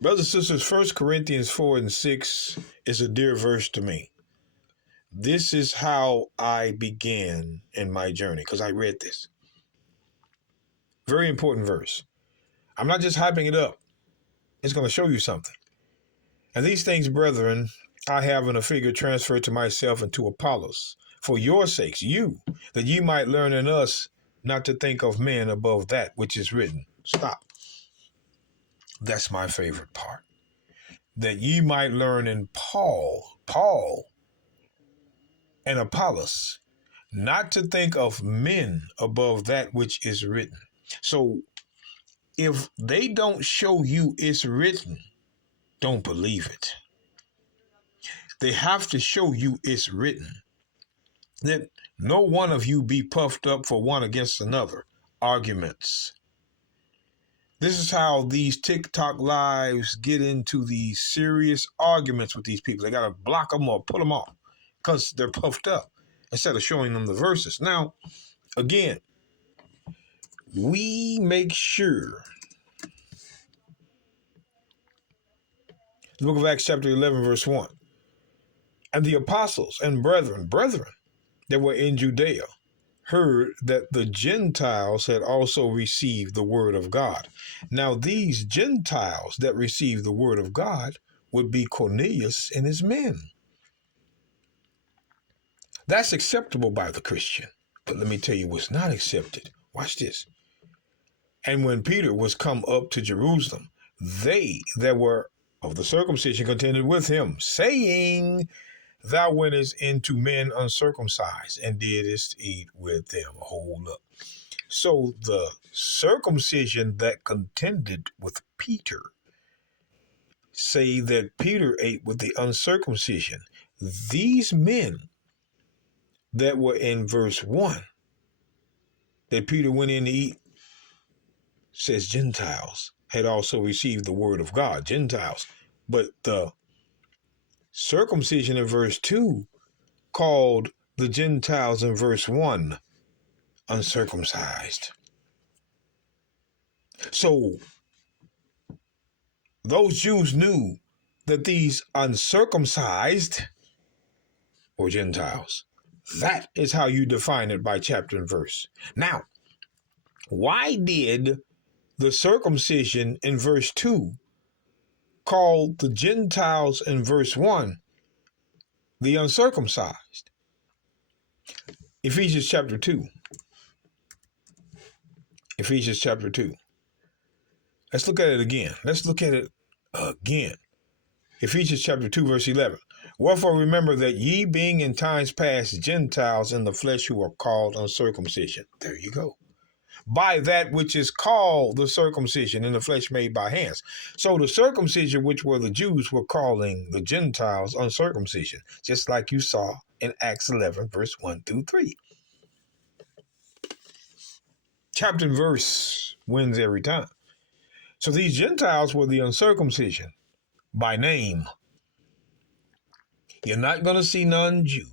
Brothers and sisters, 1 Corinthians 4 and 6 is a dear verse to me. This is how I began in my journey, because I read this. Very important verse. I'm not just hyping it up. It's going to show you something. And these things, brethren, I have in a figure transferred to myself and to Apollos, for your sakes, that ye might learn in us not to think of men above that which is written. Stop. That's my favorite part. That ye might learn in Paul and Apollos, not to think of men above that which is written. So if they don't show you it's written, don't believe it. They have to show you it's written. That no one of you be puffed up for one against another. Arguments. This is how these TikTok lives get into these serious arguments with these people. They got to block them or pull them off because they're puffed up instead of showing them the verses. Now, again, we make sure. The book of Acts chapter 11, verse 1. And the apostles and brethren that were in Judea heard that the Gentiles had also received the word of God. Now these Gentiles that received the word of God would be Cornelius and his men. That's acceptable by the Christian. But let me tell you what's not accepted. Watch this. And when Peter was come up to Jerusalem, they that were of the circumcision contended with him, saying, Thou wentest into men uncircumcised and didst eat with them. Hold up. So the circumcision that contended with Peter say that Peter ate with the uncircumcision. These men that were in verse 1 that Peter went in to eat, says Gentiles had also received the word of God. Gentiles. But the circumcision in verse 2 called the Gentiles in verse 1 uncircumcised. So those Jews knew that these uncircumcised were Gentiles. That is how you define it by chapter and verse. Now, why did the circumcision in verse 2 call the Gentiles in verse 1 the uncircumcised? Ephesians chapter 2. Ephesians chapter 2. Let's look at it again. Ephesians chapter 2, verse 11. Wherefore remember that ye being in times past Gentiles in the flesh who are called uncircumcision. There you go. By that which is called the circumcision in the flesh made by hands. So the circumcision, which were the Jews, were calling the Gentiles uncircumcision, just like you saw in Acts 11, verse 1 through 3. Chapter and verse wins every time. So these Gentiles were the uncircumcision by name. You're not going to see none Jew.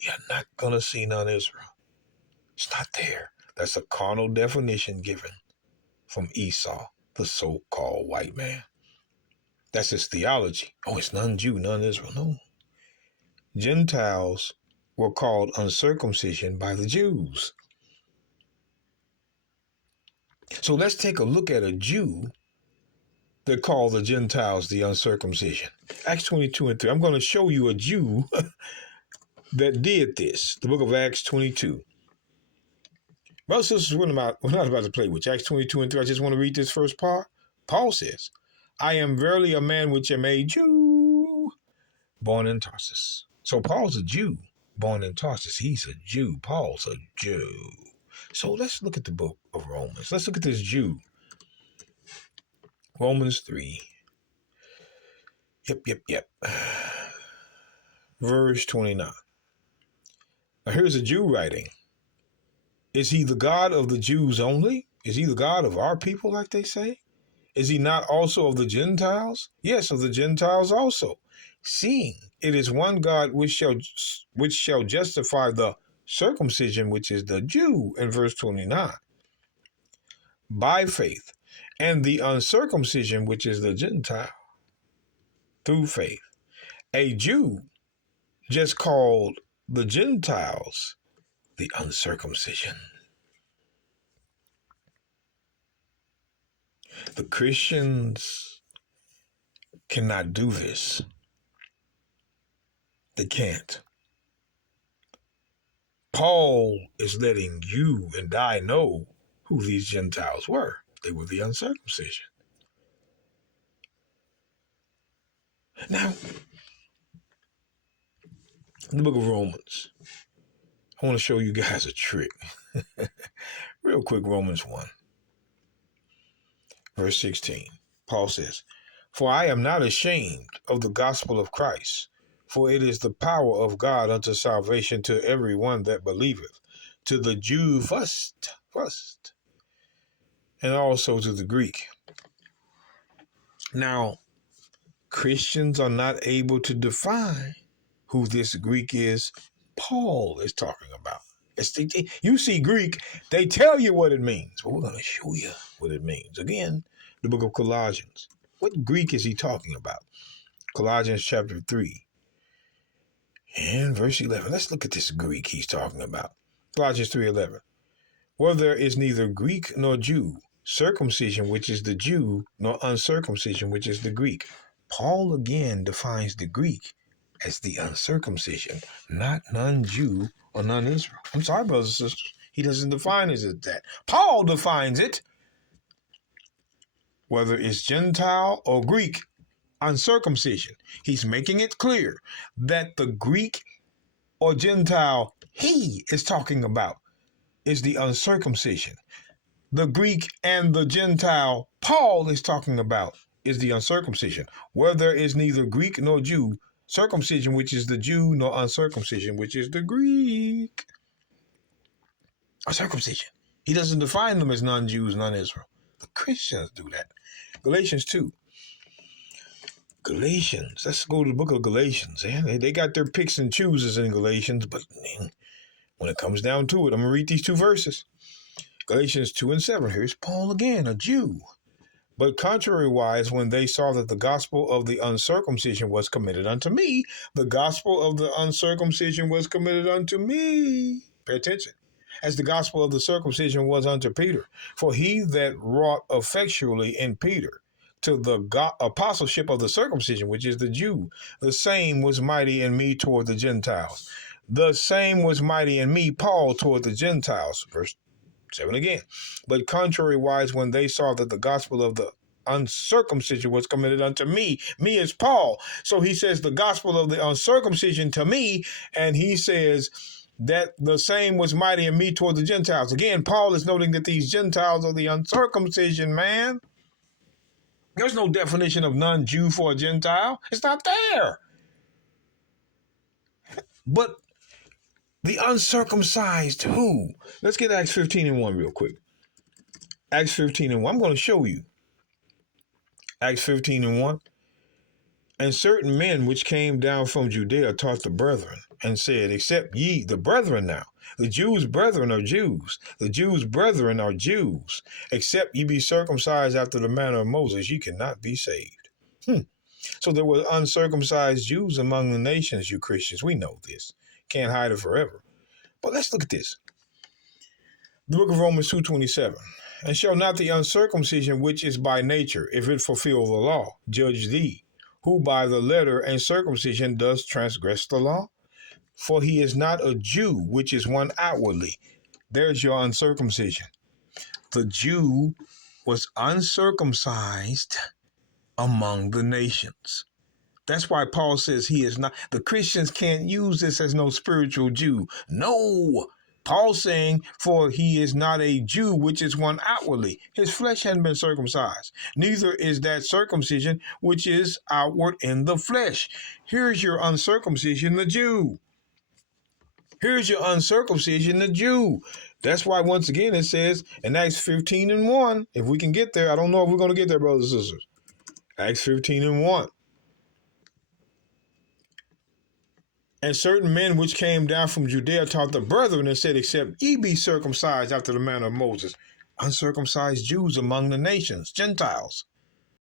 You're not going to see none Israel. It's not there. That's a carnal definition given from Esau, the so-called white man. That's his theology. Oh, it's none Jew, none Israel. No. Gentiles were called uncircumcision by the Jews. So let's take a look at a Jew that called the Gentiles the uncircumcision. Acts 22 and 3. I'm going to show you a Jew that did this. The book of Acts 22. Brothers and sisters, we're not about to play with you. Acts 22 and 3. I just want to read this first part. Paul says, I am verily a man which am a Jew, born in Tarsus. So Paul's a Jew, born in Tarsus. He's a Jew. Paul's a Jew. So let's look at the book of Romans. Let's look at this Jew. Romans 3. Yep. Verse 29. Now here's a Jew writing. Is he the God of the Jews only? Is he the God of our people, like they say? Is he not also of the Gentiles? Yes, of the Gentiles also. Seeing it is one God which shall justify the circumcision, which is the Jew, in verse 29, by faith, and the uncircumcision, which is the Gentile, through faith. A Jew just called the Gentiles the uncircumcision. The Christians cannot do this. They can't. Paul is letting you and I know who these Gentiles were. They were the uncircumcision. Now, in the book of Romans, I want to show you guys a trick. Real quick, Romans 1, verse 16. Paul says, "For I am not ashamed of the gospel of Christ, for it is the power of God unto salvation to everyone that believeth, to the Jew first, and also to the Greek." Now, Christians are not able to define who this Greek is Paul is talking about. You see Greek, they tell you what it means, but we're going to show you what it means. Again, the book of Colossians. What Greek is he talking about? Colossians chapter 3 and verse 11. Let's look at this Greek he's talking about. Colossians 3:11. "Where there is neither Greek nor Jew, circumcision, which is the Jew, nor uncircumcision, which is the Greek." Paul again defines the Greek as the uncircumcision, not non-Jew or non-Israel. I'm sorry, brothers and sisters. He doesn't define it as that. Paul defines it. Whether it's Gentile or Greek, uncircumcision. He's making it clear that the Greek or Gentile he is talking about is the uncircumcision. The Greek and the Gentile Paul is talking about is the uncircumcision. Where there is neither Greek nor Jew, circumcision, which is the Jew, nor uncircumcision, which is the Greek. Uncircumcision. He doesn't define them as non-Jews, non-Israel. The Christians do that. Galatians 2. Galatians. Let's go to the book of Galatians. They got their picks and chooses in Galatians, but when it comes down to it, I'm going to read these two verses. Galatians 2:7. Here's Paul again, a Jew. "But contrariwise, when they saw that the gospel of the uncircumcision was committed unto me," the gospel of the uncircumcision was committed unto me. Pay attention. "As the gospel of the circumcision was unto Peter. For he that wrought effectually in Peter to the apostleship of the circumcision, which is the Jew, the same was mighty in me toward the Gentiles. The same was mighty in me, Paul, toward the Gentiles." Verse 7 again. "But contrariwise, when they saw that the gospel of the uncircumcision was committed unto me," me is Paul. So he says the gospel of the uncircumcision to me, and he says that the same was mighty in me toward the Gentiles. Again, Paul is noting that these Gentiles are the uncircumcision, man. There's no definition of non-Jew for a Gentile. It's not there. But the uncircumcised who? Let's get Acts 15:1 real quick. Acts 15:1. I'm going to show you. Acts 15:1. "And certain men which came down from Judea taught the brethren, and said, Except ye," the brethren now, the Jews' brethren are Jews, the Jews' brethren are Jews, "except ye be circumcised after the manner of Moses, ye cannot be saved." So there were uncircumcised Jews among the nations, you Christians. We know this. Can't hide it forever. But let's look at this. The book of Romans 2:27. "And shall not the uncircumcision which is by nature, if it fulfill the law, judge thee, who by the letter and circumcision does transgress the law? For he is not a Jew, which is one outwardly." There's your uncircumcision. The Jew was uncircumcised among the nations. That's why Paul says he is not. The Christians can't use this as no spiritual Jew. No. Paul's saying, for he is not a Jew, which is one outwardly. His flesh hadn't been circumcised. Neither is that circumcision, which is outward in the flesh. Here's your uncircumcision, the Jew. Here's your uncircumcision, the Jew. That's why, once again, it says in Acts 15:1, if we can get there, I don't know if we're going to get there, brothers and sisters. Acts 15:1. "And certain men which came down from Judea taught the brethren, and said, Except ye be circumcised after the manner of Moses." Uncircumcised Jews among the nations, Gentiles.